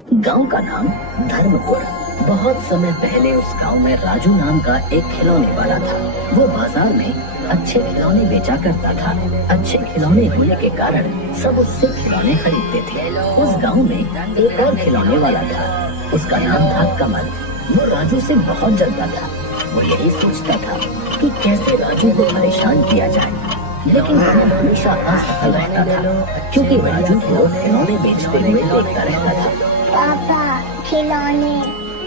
गांव का नाम धर्मपुर। बहुत समय पहले उस गांव में राजू नाम का एक खिलौने वाला था। वो बाजार में अच्छे खिलौने बेचा करता था। अच्छे खिलौने होने के कारण सब उससे खिलौने खरीदते थे। उस गांव में एक और खिलौने वाला था। उसका नाम था कमल। वो राजू से बहुत जलता था। वो यही सोचता था कि कैसे राजू को परेशान किया जाए, लेकिन कमल हमेशा असफल रहता था क्योंकि राजू को खिलौने बेचते हुए देखता रहता था। पापा खिलौने,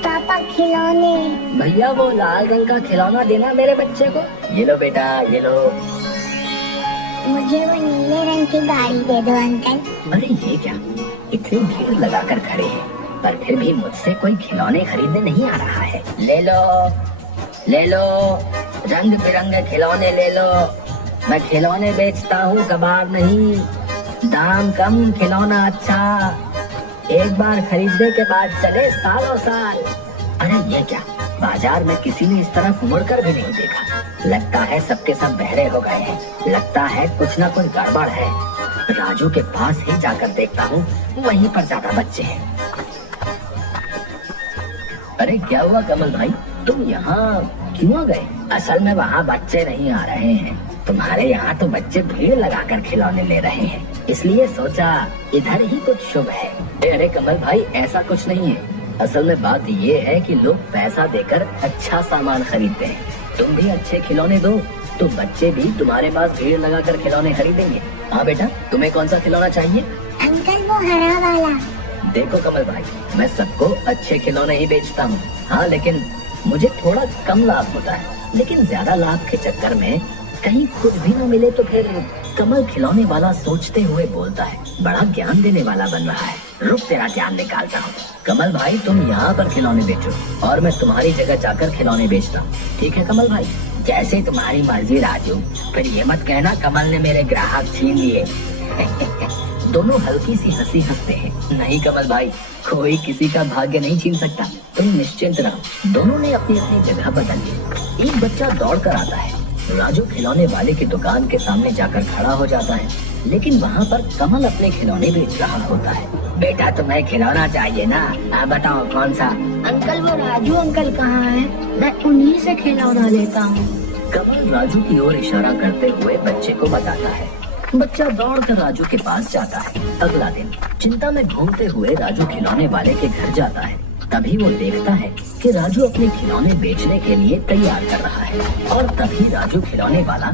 पापा खिलौने। भैया वो लाल रंग का खिलौना देना मेरे बच्चे को। ये लो बेटा, ये लो। मुझे वो नीले रंग की गाड़ी दे दो अंकल। अरे ये क्या, इतनी भीड़ लगा कर खड़े हैं पर फिर भी मुझसे कोई खिलौने खरीदने नहीं आ रहा है। ले लो, ले लो, रंग बिरंगे खिलौने ले लो। मैं खिलौने बेचता हूँ, कबाड़ नहीं। दाम कम, खिलौना अच्छा। एक बार खरीदने के बाद चले सालों साल। अरे ये क्या, बाजार में किसी ने इस तरफ मुड़कर भी नहीं देखा। लगता है सबके सब बहरे हो गए हैं। लगता है कुछ ना कुछ गड़बड़ है। राजू के पास ही जाकर देखता हूँ, वहीं पर ज्यादा बच्चे हैं। अरे क्या हुआ कमल भाई, तुम यहाँ क्यों आ गए? असल में वहाँ बच्चे नहीं आ रहे हैं। तुम्हारे यहाँ तो बच्चे भीड़ लगाकर खिलौने ले रहे हैं, इसलिए सोचा इधर ही कुछ शुभ है। अरे कमल भाई, ऐसा कुछ नहीं है। असल में बात ये है कि लोग पैसा देकर अच्छा सामान खरीदते हैं। तुम भी अच्छे खिलौने दो तो बच्चे भी तुम्हारे पास भीड़ लगाकर खिलौने खरीदेंगे। हाँ बेटा, तुम्हें कौन सा खिलौना चाहिए? अंकल वो हरा वाला। देखो कमल भाई, मैं सबको अच्छे खिलौने ही बेचता हूँ। हाँ, लेकिन मुझे थोड़ा कम लाभ होता है। लेकिन ज्यादा लाभ के चक्कर में कहीं खुद भी न मिले तो फिर। कमल खिलौने वाला सोचते हुए बोलता है। बड़ा ज्ञान देने वाला बन रहा है। रुक, तेरा ज्ञान निकालता हूँ। कमल भाई, तुम यहाँ पर खिलौने बेचो और मैं तुम्हारी जगह जाकर खिलौने बेचता हूँ। ठीक है कमल भाई? जैसे तुम्हारी मर्जी राजू। फिर ये मत कहना कमल ने मेरे ग्राहक छीन लिए। दोनों हल्की सी हंसी हंसते हैं। नहीं कमल भाई, कोई किसी का भाग्य नहीं छीन सकता, तुम निश्चिंत रहो। दोनों ने अपनी अपनी जगह बदल ली। एक बच्चा दौड़ कर आता है। राजू खिलौने वाले की दुकान के सामने जाकर खड़ा हो जाता है, लेकिन वहाँ पर कमल अपने खिलौने बेच रहा होता है। बेटा, तुम्हें खिलौना चाहिए ना? आप बताओ कौन सा? अंकल वो राजू अंकल कहाँ है? मैं उन्हीं से खिलौना लेता हूँ। कमल राजू की ओर इशारा करते हुए बच्चे को बताता है। बच्चा दौड़कर राजू के पास जाता है। अगला दिन चिंता में घूमते हुए राजू खिलौने वाले के घर जाता है। तभी वो देखता है कि राजू अपने खिलौने बेचने के लिए तैयार कर रहा है। और तभी राजू खिलौने वाला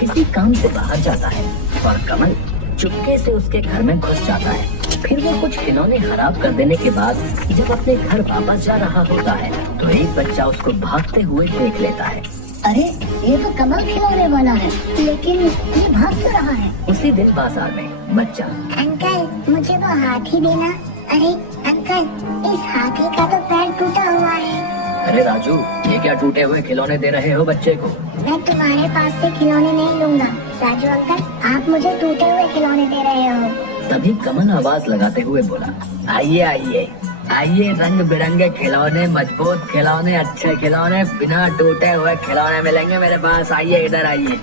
किसी काम से बाहर जाता है और कमल चुपके से उसके घर में घुस जाता है। फिर वो कुछ खिलौने खराब कर देने के बाद जब अपने घर वापस जा रहा होता है तो एक बच्चा उसको भागते हुए देख लेता है। अरे ये तो कमल खिलौने वाला है, लेकिन ये भाग क्यों रहा है? उसी दिन बाजार में बच्चा। अंकल मुझे वो हाथी देना। अरे अंकल, इस हाथी का तो पैर टूटा हुआ है। अरे राजू, ये क्या टूटे हुए खिलौने दे रहे हो बच्चे को? मैं तुम्हारे पास से खिलौने नहीं लूंगा। राजू अंकल, आप मुझे टूटे हुए खिलौने दे रहे हो। तभी कमल आवाज लगाते हुए बोला, आइए आइए आइए, रंग बिरंगे खिलौने, मजबूत खिलौने, अच्छे खिलौने, बिना टूटे हुए खिलौने मिलेंगे मेरे पास। आइए, इधर आइए।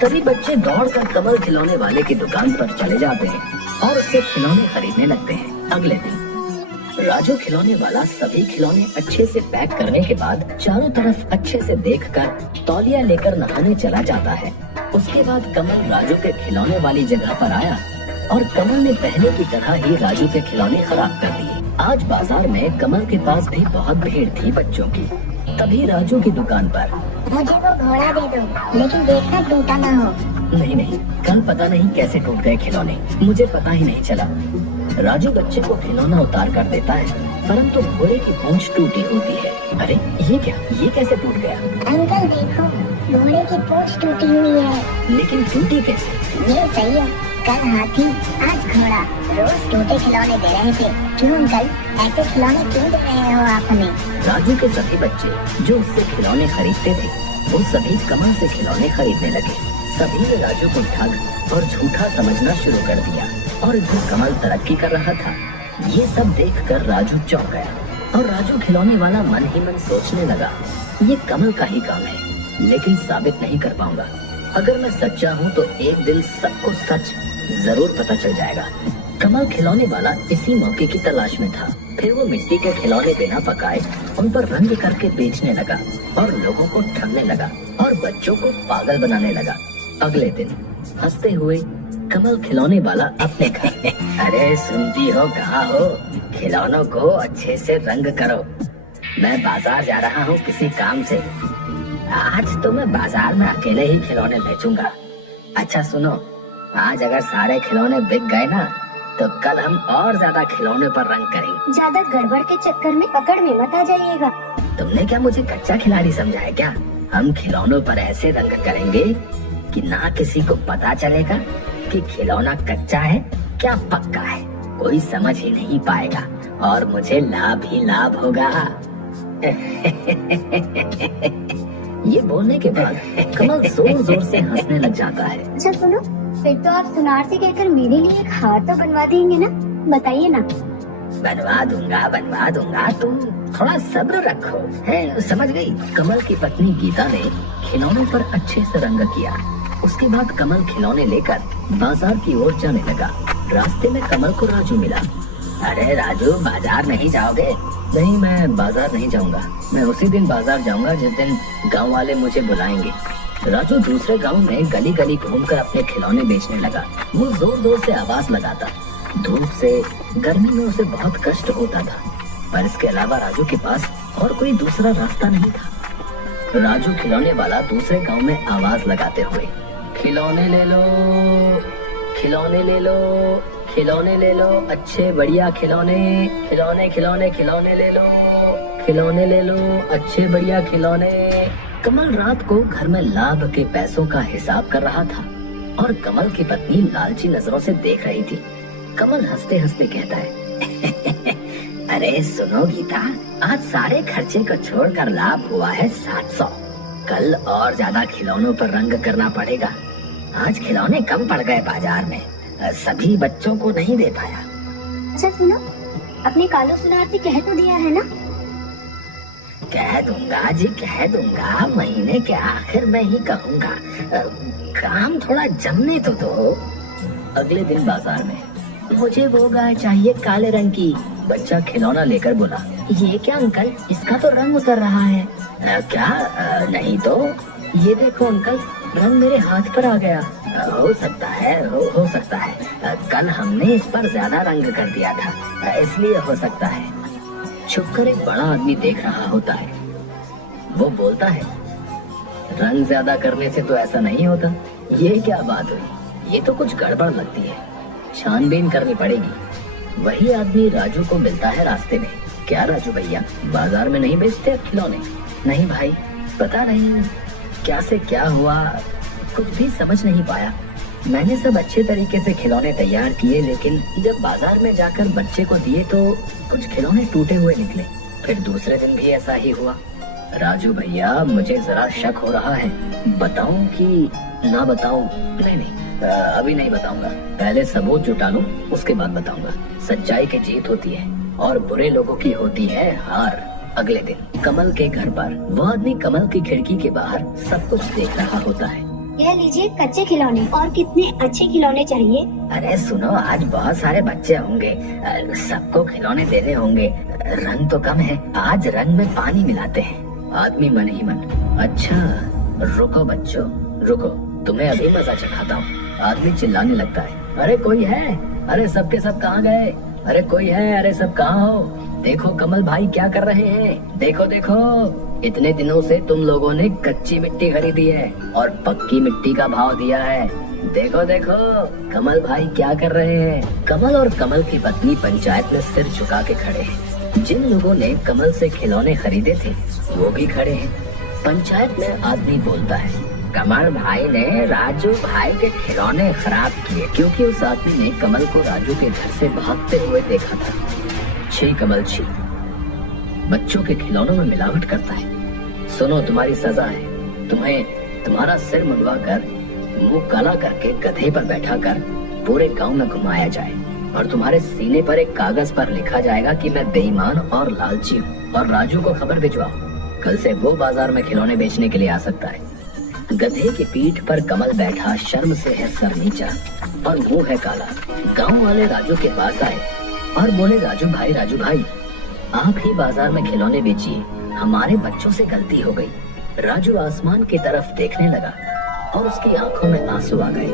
तभी बच्चे दौड़कर कमल खिलौने वाले की दुकान पर चले जाते हैं और उससे खिलौने खरीदने लगते हैं। अगले दिन राजू खिलौने वाला सभी खिलौने अच्छे से पैक करने के बाद चारों तरफ अच्छे से देखकर तौलिया लेकर नहाने चला जाता है। उसके बाद कमल राजू के खिलौने वाली जगह पर आया और कमल ने पहले की तरह ही राजू के खिलौने खराब कर दिए। आज बाजार में कमल के पास भी बहुत भीड़ थी बच्चों की। तभी राजू की दुकान पर, मुझे वो घोड़ा दे दो, लेकिन देखना टूटा ना हो। नहीं नहीं, कल पता नहीं कैसे टूट गए खिलौने, मुझे पता ही नहीं चला। राजू बच्चे को खिलौना उतार कर देता है, परंतु घोड़े की पूंछ टूटी होती है। अरे ये क्या, ये कैसे टूट गया? अंकल देखो, घोड़े की पूंछ टूटी हुई है। लेकिन टूटी कैसे? ये सही है, कल हाथी आज घोड़ा, रोज टूटे खिलौने दे रहे थे। क्यों अंकल, ऐसे खिलौने क्यों दे रहे हो आप हमें? राजू के सभी बच्चे जो उससे खिलौने खरीदते थे वो सभी कमल से खिलौने खरीदने लगे। सभी ने राजू को ठग और झूठा समझना शुरू कर दिया और जो कमल तरक्की कर रहा था ये सब देखकर राजू चौंक गया। और राजू खिलौने वाला मन ही मन सोचने लगा, ये कमल का ही काम है, लेकिन साबित नहीं कर पाऊंगा। अगर मैं सच्चा हूँ तो एक दिन सबको सच जरूर पता चल जाएगा। कमल खिलौने वाला इसी मौके की तलाश में था। फिर वो मिट्टी के खिलौने बिना पकाए उन पर रंग करके बेचने लगा और लोगों को ठगने लगा और बच्चों को पागल बनाने लगा। अगले दिन हंसते हुए कमल खिलौने वाला अपने घर अरे सुनती हो, कहाँ हो? खिलौनों को अच्छे से रंग करो, मैं बाजार जा रहा हूँ किसी काम से। आज तो मैं बाजार में अकेले ही खिलौने बेचूंगा। अच्छा सुनो, आज अगर सारे खिलौने बिक गए ना तो कल हम और ज्यादा खिलौने पर रंग करेंगे। ज्यादा गड़बड़ के चक्कर में पकड़ में मत आ जाइएगा। तुमने क्या मुझे कच्चा खिलाड़ी समझा है क्या? हम खिलौनों पर ऐसे रंग करेंगे कि ना किसी को पता चलेगा कि खिलौना कच्चा है क्या पक्का है, कोई समझ ही नहीं पाएगा और मुझे लाभ ही लाभ होगा। ये बोलने के बाद कमल जोर जोर से हंसने लग जाता है। अच्छा सुनो, फिर तो आप सुनार से कहकर मेरे लिए एक हार तो बनवा देंगे ना? बताइए ना। बनवा दूंगा, तुम थोड़ा सब्र रखो। है, समझ गई। कमल की पत्नी गीता ने खिलौनों पर अच्छे से रंग किया। उसके बाद कमल खिलौने लेकर बाजार की ओर जाने लगा। रास्ते में कमल को राजू मिला। अरे राजू, बाजार नहीं जाओगे? नहीं, मैं बाजार नहीं जाऊंगा। मैं उसी दिन बाजार जाऊंगा जिस दिन गांव वाले मुझे बुलाएंगे। राजू दूसरे गांव में गली गली घूमकर अपने खिलौने बेचने लगा। वो जोर जोर से आवाज लगाता। धूप से, गर्मी में उसे बहुत कष्ट होता था, पर इसके अलावा राजू के पास और कोई दूसरा रास्ता नहीं था। राजू खिलौने वाला दूसरे गांव में आवाज लगाते हुए, खिलौने ले लो, खिलौने ले लो, खिलौने ले लो, अच्छे बढ़िया खिलौने, खिलौने खिलौने खिलौने ले लो, खिलौने ले लो, अच्छे बढ़िया खिलौने। कमल रात को घर में लाभ के पैसों का हिसाब कर रहा था और कमल की पत्नी लालची नजरों से देख रही थी। कमल हंसते हंसते कहता है, अरे सुनो गीता, आज सारे खर्चे को छोड़कर लाभ हुआ है 700। कल और ज्यादा खिलौनों पर रंग करना पड़ेगा। आज खिलौने कम पड़ गए बाजार में, सभी बच्चों को नहीं दे पाया। अच्छा सुनो, अपने कालो सुनार से कह तो दिया है ना? कह दूंगा जी, कह दूंगा। महीने के आखिर में ही कहूंगा। काम थोड़ा जमने तो दो। अगले दिन बाजार में, मुझे वो गाय चाहिए काले रंग की। बच्चा खिलौना लेकर बोला, ये क्या अंकल, इसका तो रंग उतर रहा है। क्या? नहीं तो। ये देखो अंकल, रंग मेरे हाथ पर आ गया। हो सकता है, हो सकता है। कल हमने इस पर ज्यादा रंग कर दिया था, इसलिए हो सकता है। छुपकर एक बड़ा आदमी देख रहा होता है। वो बोलता है, रंग ज्यादा करने से तो ऐसा नहीं होता। ये क्या बात हुई? ये तो कुछ गड़बड़ लगती है, छानबीन करनी पड़ेगी। वही आदमी राजू को मिलता है रास्ते में। क्या राजू भैया, बाजार में नहीं बेचते अब खिलौने? नहीं भाई, पता नहीं क्या से क्या हुआ, कुछ भी समझ नहीं पाया। मैंने सब अच्छे तरीके से खिलौने तैयार किए, लेकिन जब बाजार में जाकर बच्चे को दिए तो कुछ खिलौने टूटे हुए निकले। फिर दूसरे दिन भी ऐसा ही हुआ। राजू भैया, मुझे जरा शक हो रहा है, बताऊं कि ना बताऊं? नहीं, अभी नहीं बताऊंगा। पहले सबूत जुटा लूं, उसके बाद बताऊंगा। सच्चाई की जीत होती है और बुरे लोगों की होती है हार। अगले दिन कमल के घर पर वो आदमी कमल की खिड़की के बाहर सब कुछ देख रहा होता है। यह लीजिए कच्चे खिलौने, और कितने अच्छे खिलौने चाहिए? अरे सुनो, आज बहुत सारे बच्चे होंगे, सबको खिलौने देने होंगे। रंग तो कम है, आज रंग में पानी मिलाते हैं। आदमी मन ही मन, अच्छा रुको बच्चों, रुको, तुम्हें अभी मजा चखाता हूँ। आदमी चिल्लाने लगता है, अरे कोई है? अरे सबके सब कहाँ गए? अरे कोई है? अरे सब कहाँ हो? देखो कमल भाई क्या कर रहे हैं, देखो देखो। इतने दिनों से तुम लोगों ने कच्ची मिट्टी खरीदी है और पक्की मिट्टी का भाव दिया है। देखो देखो कमल भाई क्या कर रहे हैं। कमल और कमल की पत्नी पंचायत में सिर झुका के खड़े हैं। जिन लोगों ने कमल से खिलौने खरीदे थे वो भी खड़े हैं। पंचायत में आदमी बोलता है, कमल भाई ने राजू भाई के खिलौने खराब किए, क्योंकि उस आदमी ने कमल को राजू के घर से भागते हुए देखा था। छी कमल छी, बच्चों के खिलौनों में मिलावट करता है। सुनो, तुम्हारी सजा है। तुम्हें तुम्हारा सिर मुंडवा कर, मुंह काला करके गधे पर बैठा कर पूरे गांव में घुमाया जाए और तुम्हारे सीने पर एक कागज पर लिखा जाएगा कि मैं बेईमान और लालची हूँ। और राजू को खबर भिजवाओ, कल से वो बाजार में खिलौने बेचने के लिए आ सकता है। गधे की पीठ पर कमल बैठा शर्म से है सर नीचा। और मुंह है काला। गांव वाले राजू के पास आए और बोले, राजू भाई आप ही बाजार में खिलौने बेचिए, हमारे बच्चों से गलती हो गई। राजू आसमान की तरफ देखने लगा और उसकी आंखों में आंसू आ गए।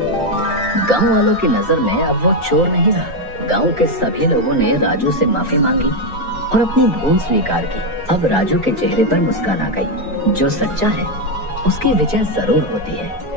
गांव वालों की नजर में अब वो चोर नहीं रहा। गांव के सभी लोगों ने राजू से माफी मांगी और अपनी भूल स्वीकार की। अब राजू के चेहरे पर मुस्कान आ गई। जो सच्चा है उसकी विजय जरूर होती है।